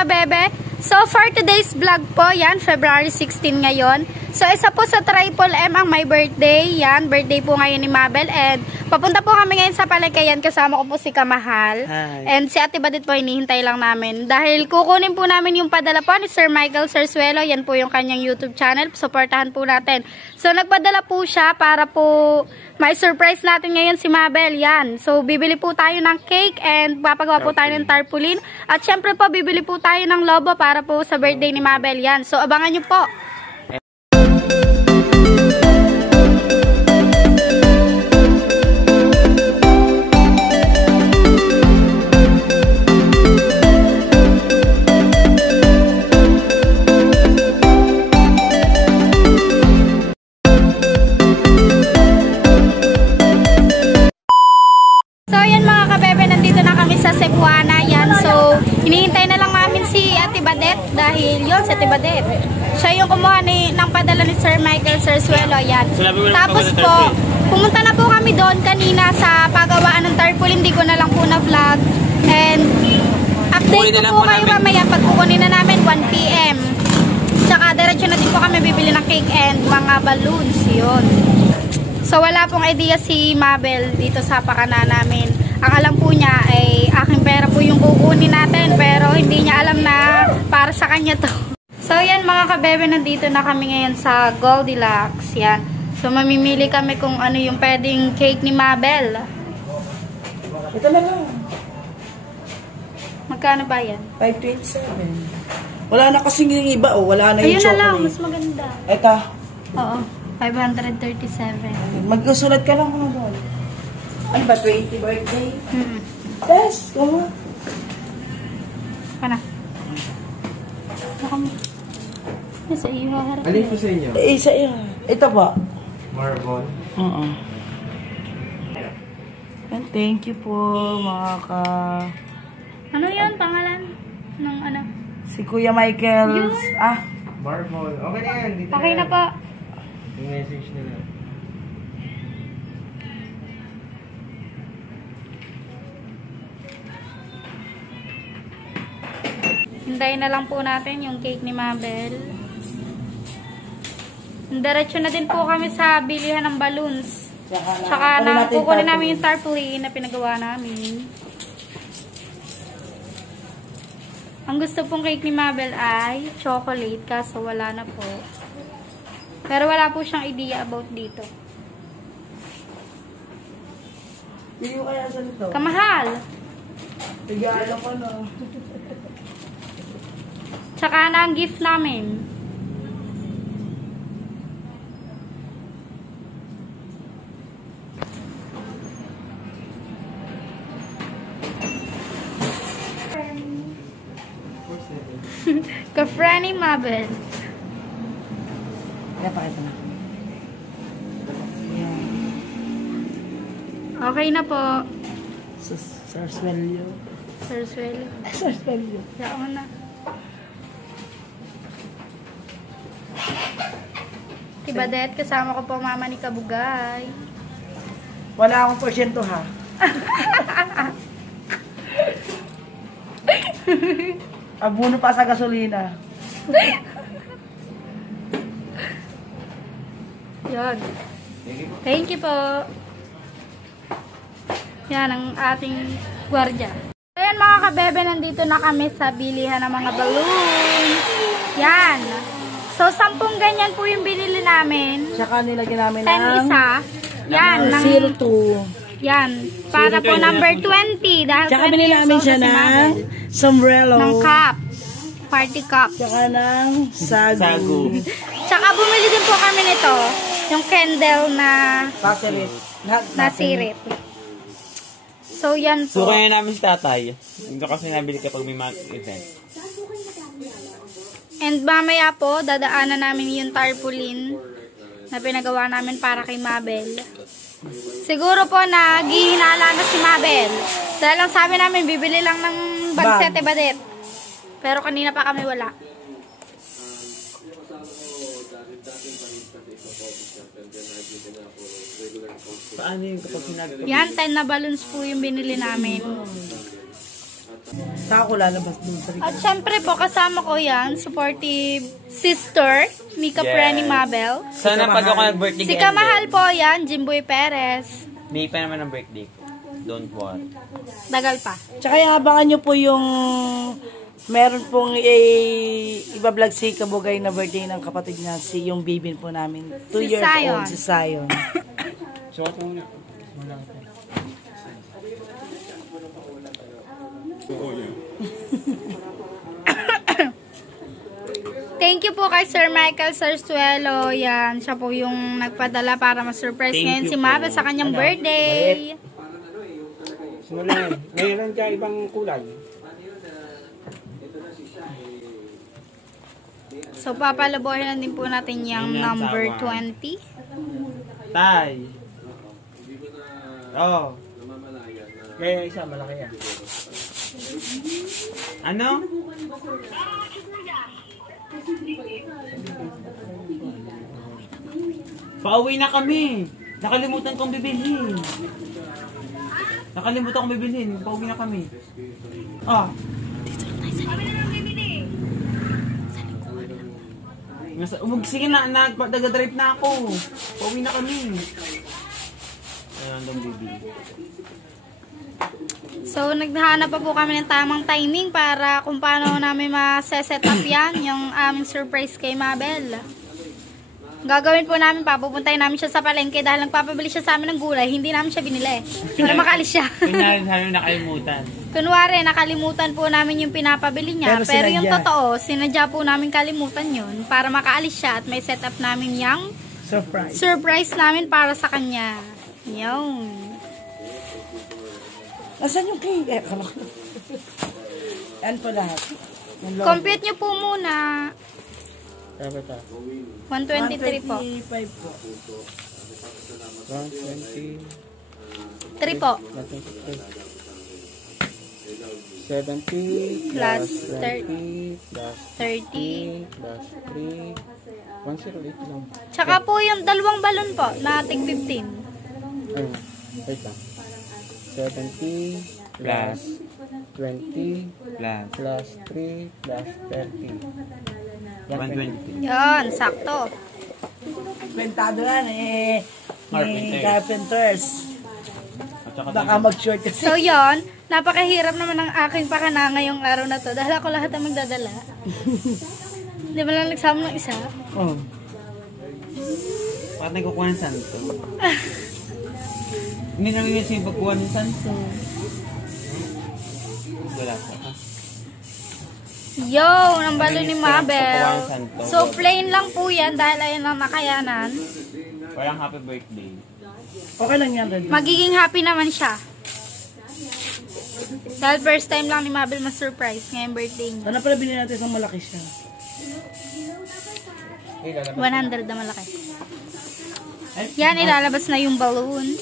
kabebe. So for today's vlog po, yan, February 16 ngayon. So isa po sa Triple M ang my birthday. Yan, birthday po ngayon ni Mabel. And papunta po kami ngayon sa Palengke. Kasama ko po si Kamahal. Hi. And si Ate Badit po, hinihintay lang namin. Dahil kukunin po namin yung padala po ni Sir Michael Sarsuelo. Yan po yung kanyang YouTube channel. Supportahan po natin. So nagpadala po siya para po may surprise natin ngayon si Mabel. Yan. So bibili po tayo ng cake and papagawa po tayo ng tarpaulin. At syempre po, bibili po tayo ng lobo para po sa birthday ni Mabel. Yan. So abangan nyo po. Hinihintay na lang namin si Ate Badet dahil yun, si Ate Badet. Siya yung kumuha ng padala ni Sir Michael Sarsuelo. Yan. Tapos po, pumunta na po kami doon kanina sa pagawaan ng tarpaulin. Hindi ko na lang po na vlog. And update ko po kayo mamaya pag kukunin na namin 1 PM. Tsaka diretso na din po kami bibili ng cake and mga balloons. Yun. So wala pong idea si Mabel dito sa pakana namin. Ang alam po niya ay aking pera po yung kukunin natin, pero hindi niya alam na para sa kanya to. So yan mga kabebe, nandito na kami ngayon sa Goldilocks. Yan. So mamimili kami kung ano yung pwedeng cake ni Mabel. Ito na lang. Magkano ba yan? 527. Wala na kasing yung iba, oh. Wala na yung chocolate. Ayun na lang, mas maganda. Ito. Oo, 537. Magsusulat ka lang kung doon. Ano ba, 20 birthday? Yes, kung Pana. Nakam. Sa iyo, harap. Alin po sa inyo? Sa iyo. Ito ba? Marble. Oo. And thank you po, mga ka... Ano yan, pangalan? Ng ano? Si Kuya Michael. Ah. Marble. Okay na yan. Dito Okay na po. Yung message nila. Hintayin na lang po natin yung cake ni Mabel. Diretso na din po kami sa bilihan ng balloons. Tsaka na kukunin namin yung tarpaulin na pinagawa namin. Ang gusto pong cake ni Mabel ay chocolate, kaso wala na po. Pero wala po siyang idea about dito. Hindi ko kaya sa nito. Kamahal! Tigala ko na. Tsaka na ang gift namin. Ka-friendly Mabel. Napakita na. Okay na po. Sarsuelo. Sarsuelo. Sarsuelo. Yaon na. Badet, kasama ko po mama ni Kabugay. Wala akong porsyento ha. Abuno pa sa gasolina. Yan. Thank you po. Yan ang ating gwardiya. Ayan mga kabebe, nandito na kami sa bilihan ng mga balloons. Yan. So, 10 ganyan po yung binili namin. Tsaka nilagyan namin 10 isa. Yan. 02. Yan. Para po number 20. Dahil tsaka binili namin siya ng sombrero. Ng cup. Party cup. Tsaka ng sagu. Tsaka bumili din po kami nito. Yung candle na nasirit. So, yan po. So, kaya namin si tatay. Hindi kasi nabili kapag may mag-event. And mamaya po, dadaanan namin yung tarpaulin na pinagawa namin para kay Mabel. Siguro po naghihinala na si Mabel. Dahil lang sabi namin, bibili lang ng bagsete badet. Pero kanina pa kami wala. Paano yung kapag Yan, 10 na balloons po yung binili namin. Saka ako lalabas dun sa At syempre po, kasama ko yan, supportive sister ni Kapreni Mabel. Sana pag ako nag-birthday Si Kamahal po yan, Jimboy Perez. May pa naman ang birthday ko. Don't worry. Dagal pa. Tsaka iabangan nyo po yung meron pong iba-vlog si Kabugay na birthday ng kapatid niya, yung bibin po namin. 2 Si years Zion. old, si Zion. Suot mo na. Thank you po kay Sir Michael Sarsuelo. Yan, siya po yung nagpadala para ma-surprise Thank ngayon you si po. Mabel sa kanyang birthday. Simulan. Mayroon ka ibang kulay. So, papalabuhin na din po natin yung Yun yan, number sawa. 20. Tay. Oh. Kaya isa, malaki yan. Ano? Pauwi na kami. Nakalimutan kong bibilhin. Pauwi na kami. Ah. Sige na, nag-drive na ako. Pauwi na kami. Ayun, doon bibili. So, naghahanap pa po kami ng tamang timing para kung paano namin ma-set up yan, yung aming surprise kay Mabel. Gagawin po namin, papupuntahin namin siya sa palengke dahil nagpapabili siya sa amin ng gulay, hindi namin siya binili. Para makalis siya. Kunyari, sabi nakalimutan. Kunwari, nakalimutan po namin yung pinapabili niya. Pero yung sinadya. totoo, sinadya po namin kalimutan yun para makaalis siya at may set up namin yung Surprise. surprise namin para sa kanya. Yung. Nasaan yung cake? Yan po lahat. Yung logo. Compute nyo po muna. Dapat ah. 123 po. 125 po. 120. 3 po. 70 Plus 20 plus 30. plus 3 108 lang. Tsaka po yung dalawang balon po na tig 15. Ayun. Wait lang. 70 plus 20 plus 3 plus 30. 120. Yan, sakto. Kwentado yan eh. Ni Carpenters. carpenters. At saka Baka mag-short kasi. So yon, napakahirap naman ng aking pakana ngayong araw na to dahil ako lahat ang magdadala. Di ba lang nagsama ng isa? Oh. Bakit nagkukuha ng santo? Hindi namin yung siya pagkuha ng santo. Wala pa. Yo, ang balon ni Mabel. So plain lang po yan dahil ayun ang nakayanan. Parang happy birthday. Okay lang yan, Red. Magiging happy naman siya. Dahil first time lang ni Mabel ma-surprise ngayong birthday niya. Sana pala bilhin natin isang malaki siya. 100 na malaki. Yan, ilalabas na yung balloon.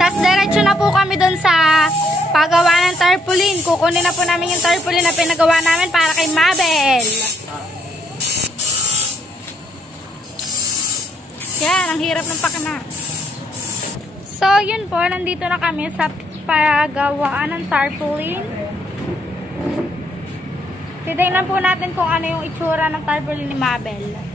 Tapos diretso na po kami dun sa paggawa ng tarpaulin. Kukunin na po namin yung tarpaulin na pinagawa namin para kay Mabel. Yan, ang hirap ng pakana. So, yun po, nandito na kami sa paggawaan ng tarpaulin. Titignan po natin kung ano yung itsura ng tarpaulin ni Mabel.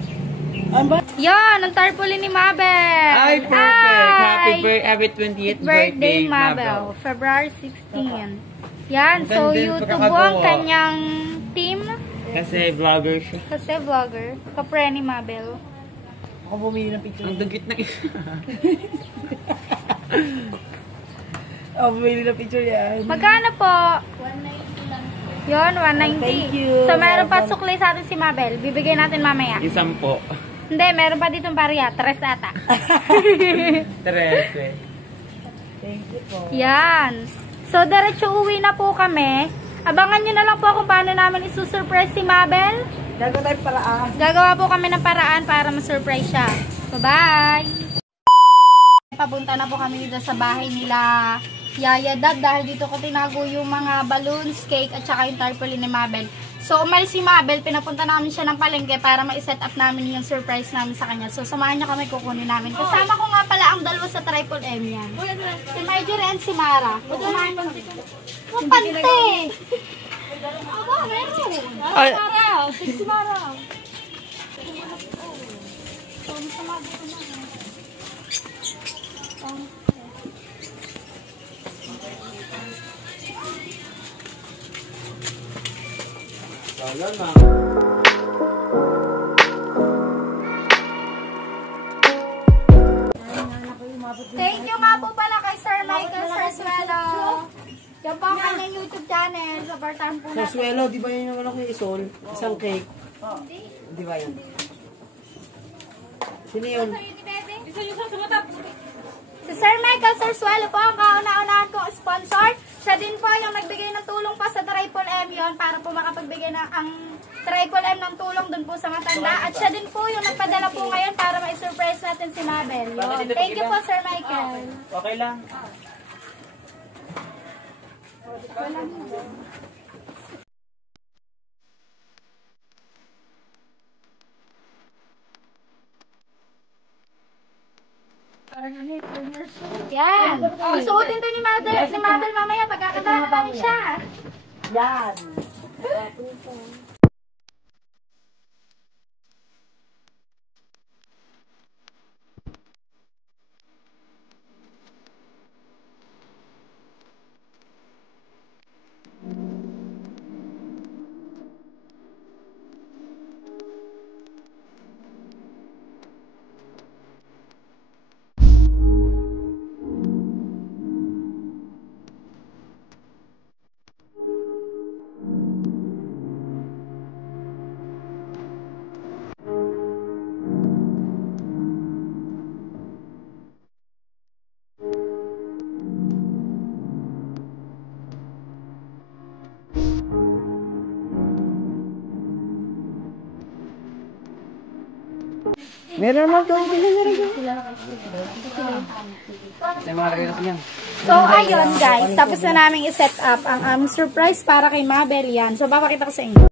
Ano ba? Yan, ang tarpaulin ni Mabel. Ay, perfect! Ay! Happy 20th Birthday, Mabel. February 16. Yan, so Ganda yung YouTube po pagkakagawa. ang kanyang team. Kasi vlogger siya. Kasi vlogger. Kapreni Mabel. Ako bumili ng picture. Ang dagit na isa. Ako bumili ng picture yan. Magkano po? 190 lang. Yun, 190. Thank you. So, meron pa sukli sa atin si Mabel. Bibigay natin mamaya. Isang po. Hindi, meron pa ditong barya. 3 ata. 13. Thank you po. Yan. So, diretso uwi na po kami. Abangan nyo na lang po kung paano namin isusurprise si Mabel. Gagawa tayo paraan. Gagawa po kami ng paraan para ma-surprise siya. Bye-bye! Papunta na po kami dito sa bahay nila Yaya Dad dahil dito ko tinago yung mga balloons, cake at saka yung tarpaulin ni Mabel. So, umalis si Mabel, pinapunta namin siya ng palengke para ma-set up namin yung surprise namin sa kanya. So, samahan niya kami, kukunin namin. Kasama ko nga pala ang dalawa sa Triple M yan. Si Marjorie and si Mara. Kukumain mo. Oh, pante! Aba, meron. Mara. Si Mara. Thank you nga po pala kay Sir Michael Sarsuelo. Yan po ang kanyang YouTube channel. Supportahan po natin. Sarsuelo, di ba yun yung ano kay Isol? Isang cake. Di ba yun? Sino yun? Si Sir Michael Sarsuelo po ang kauna-unahan kong sponsor. Siya din po yung nagbigay ng tulong pa sa Triple M yon para po makapagbigay ng ang Triple M ng tulong dun po sa matanda. At siya din po yung nagpadala po ngayon para ma-surprise natin si Mabel. Yun. Thank you po, Sir Michael. Okay lang. Yan. Susuotin to ni Mabel mamaya pagkakataon namin siya. Yan. Meron lang daw. May mga lagay kasi yan. So, ayun guys. Tapos na namin i-set up ang surprise para kay Mabel yan. So, papakita ko sa inyo.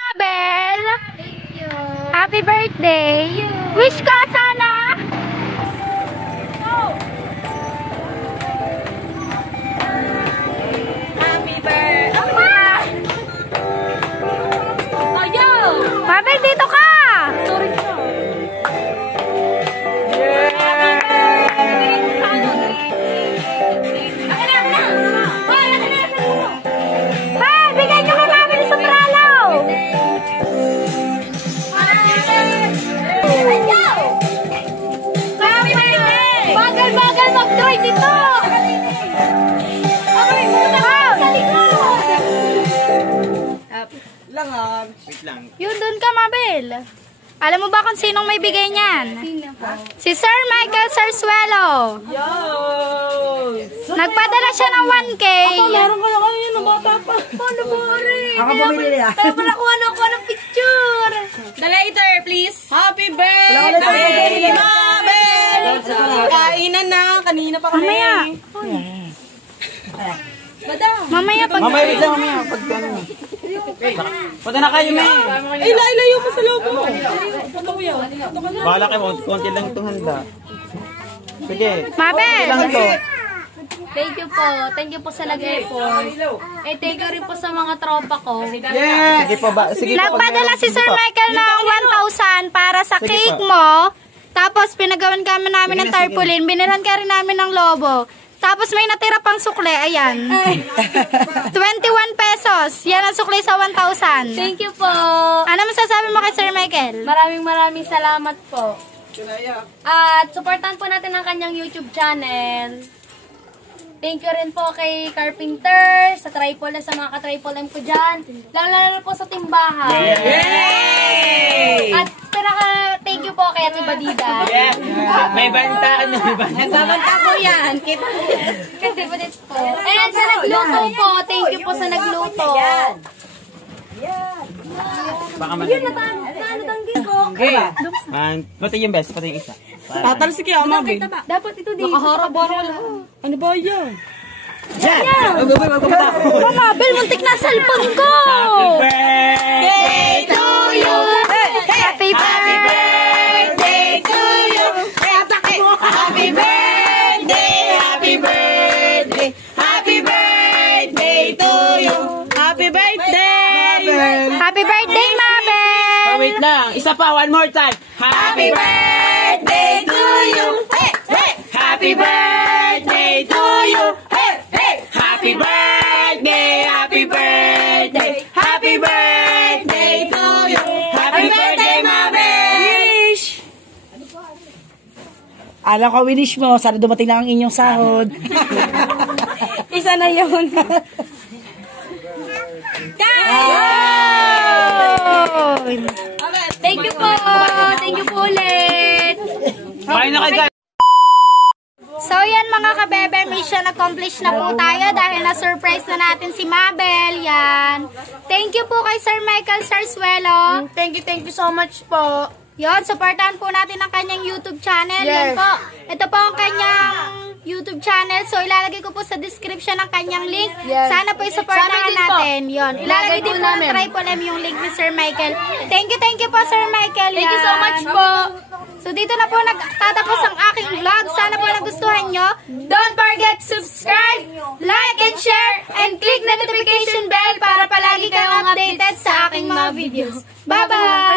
Mabel! Happy birthday! Wish ka sana! Happy birthday! Mabel, dito ka! Bigyan nyo kay Mabel sa pralaw! Bagal mag-try dito! Okay, muna ka sa likod! Wait lang. Yun, dun ka, Mabel. Alam mo ba kung sinong may bigay niyan? Si Sir Michael Sarsuelo. Nagpadala siya ng 1K. Meron ka na kayo yun, ng bata pa. Ano ba rin? Ako bumili niya. Kaya pala kuha na ako ng picture. The later, please. Happy birthday, Mabel! Kainan na. Kanina pa kami. Mamaya. Mamaya pag... Mamaya, wait lang, mamaya. Pag ano. Punta na kayo, May. Ay, layo pa sa loob mo. Bahala kayo, konti lang itong handa. Sige. Mabel! Konti lang ito. Thank you po. Thank you po sa nag-effort. Eh, thank you rin po sa mga tropa ko. Yes! Sige po ba? Sige po. Nagpadala si Sir Michael ng 1,000 para sa Sige cake po. mo. Tapos pinagawan kami namin ng tarpaulin. Binilan ka rin namin ng lobo. Tapos may natira pang sukle. Ayan. 21 pesos. Yan ang sukle sa 1,000. Thank you po. Ano masasabi mo kay Sir Michael? Maraming salamat po. At supportan po natin ang kanyang YouTube channel. Thank you rin po kay Carpenter, sa Triple M, sa mga ka-Triple M ko dyan. Lalo po sa timbahan. At thank you po kay Ate Badida. May banta. Nagbabanta ko yan. Kasi po dito po. And sa nagluto po, thank you po sa nagluto. Baka man. Natanggi ko. Pati yung best, pati yung isa. Tatalsik yan, Mami. Dapat ito dito. Ano ba yan? Yan! Mama, Bel, muntik na cellphone ko! Happy birthday to you! Happy birthday to you! Happy birthday! Happy birthday! Happy birthday to you! Happy birthday! Happy birthday, Mabel! Oh, wait lang. Isa pa, one more time. Happy birthday to you! Hey! Hey! Happy birthday to you! Hey! Hey! Happy birthday! Happy birthday! Happy birthday to you! Happy birthday, Mabel! Alam ko, winish mo. Sana dumating na ang inyong sahod. Isa na yun. Thank you po. Thank you po ulit. Kain na kayo, guys. So yan mga kabebe, mission accomplished na po tayo dahil na-surprise na natin si Mabel. Yan. Thank you po kay Sir Michael Sarsuelo. Thank you so much po. Yon, supportahan po natin ang kanyang YouTube channel. Yan po. Ito po ang kanyang YouTube channel. So ilalagay ko po sa description ang kanyang link. Sana po supportahan natin. Yon. Ilalagay din po ng Triple M yung link ni Sir Michael. Thank you po Sir Michael. Thank you so much po. So dito na po nagtatapos ang aking vlog. Sana po nagustuhan nyo. Don't forget subscribe, like and share, and click the notification bell para palagi kayong updated sa aking mga videos. Bye-bye!